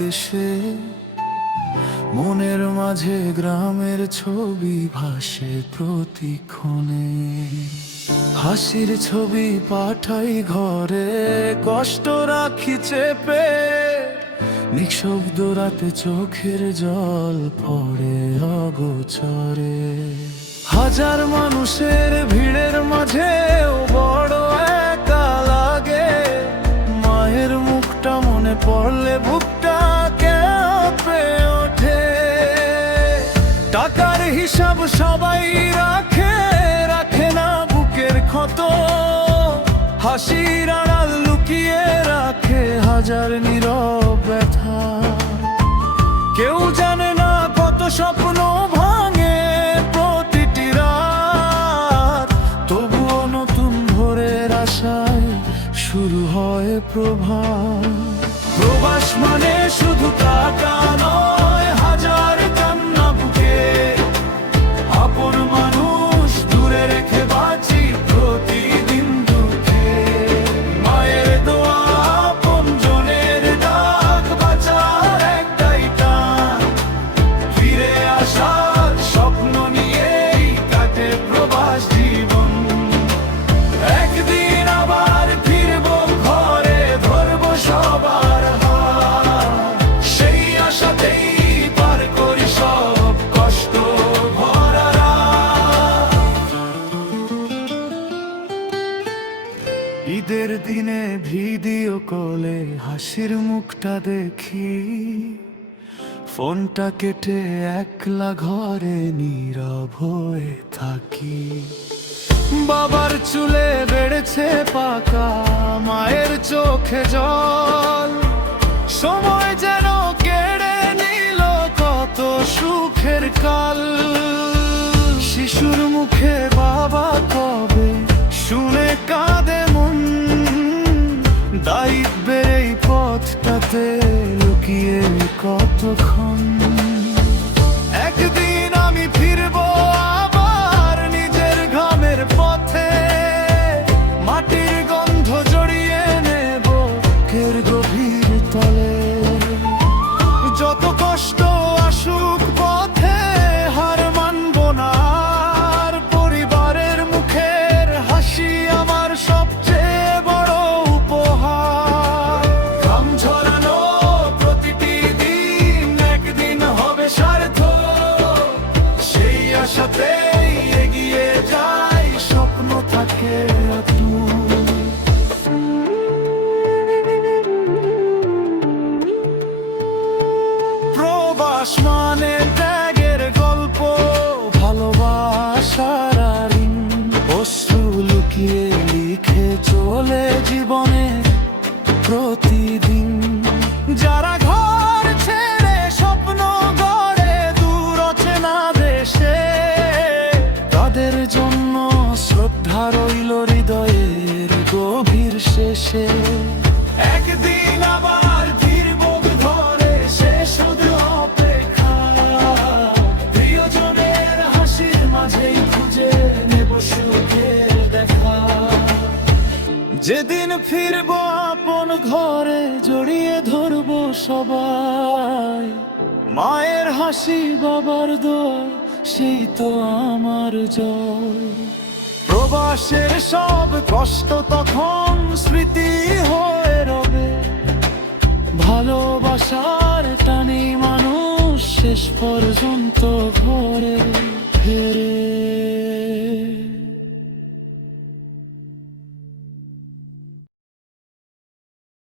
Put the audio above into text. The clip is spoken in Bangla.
দেশে, মনের মাঝে গ্রামের ছবি ভাসে প্রতিক্ষণে। হাসির ছবি পাঠাই ঘরে, কষ্ট রাখি চেপে, নিঃশব্দ রাতে চোখের জল পড়ে অগোচরে। হাজার মানুষের ভিড়ের মাঝেও বড় একা লাগে, মায়ের মুখটা মনে পড়লে বুকটা কেঁপে ওঠে। টাকার হিসাব সবাই রাখে, রাখে না বুকের ক্ষত, হাসির আড়াল লুকিয়ে রাখে হাজার নীরব ব্যথা। কেউ জানে না কত স্বপ্ন ভাঙে প্রতিটি রাত, তবুও নতুন ভোরের আশায় শুরু হয় প্রভাত। প্রবাস মানে শুধু টাকা নয়, হাজার কান্না বুকে, আপন মানুষ দূরে রেখে বাঁচি প্রতিদিন দুঃখে। মায়ের দোয়া, আপন জনের ডাক, বাঁচার একটাই টান, ফিরে আসার স্বপ্ন নিয়েই কাটে প্রবাস জীবন। একদিন আবার ফিরবো ঘরে, ধরবো সবার হাত, সেই আশাতেই পার করি সব কষ্ট ভরা রাত। ঈদের দিনে ভিডিও কলে হাসির মুখটা দেখি, ফোনটা কেটে একলা ঘরে নীরব হয়ে থাকি। বাবার চুলে বেড়েছে পাকা, মায়ের চোখে জল, সময় যেন কেড়ে নিল কত সুখের কাল। শিশুর মুখে বাবা কবে শুনে কাঁদে মন, দায়িত্বের এই পথটাতে লুকিয়ে কতক্ষণ। একদিন আমি ফিরবো আবার নিজের গ্রামের পথে, মাটির গন্ধ জড়িয়ে নেব বুকের গভীর তলে। যত কষ্ট আসুক পথে হার মানব না, আর পরিবারের মুখের হাসি আমার সবচেয়ে বড় উপহার। ঘাম ঝরানো প্রতিটি দিন একদিন হবে সার্থক, সেই আশাতেই এগিয়ে যাই, স্বপ্ন থাকে অটুট। প্রবাস মানে ত্যাগের গল্প, ভালোবাসার ঋণ, অশ্রু লুকিয়ে লিখে চলে জীবনে প্রতিদিন। যারা ঘর ছেড়ে স্বপ্ন গড়ে দূর অচেনা দেশে, তাদের জন্য শ্রদ্ধা রইল হৃদয়ের গভীর শেষে। একদিন আবার ফিরবো ঘরে, শেষ শুধু অপেক্ষা, প্রিয়জনের হাসির মাঝেই খুঁজে নেব সুখের দেখা। যেদিন ফিরবো আপন ঘরে, জড়িয়ে ধরবো সবাই, মায়ের হাসি বাবার দোয়া, সেই তো আমার জয়। প্রবাসের সব কষ্ট তখন স্মৃতি হয়ে রবে, ভালোবাসার টানি মানুষ শেষ পর্যন্ত ঘরে ফেরে।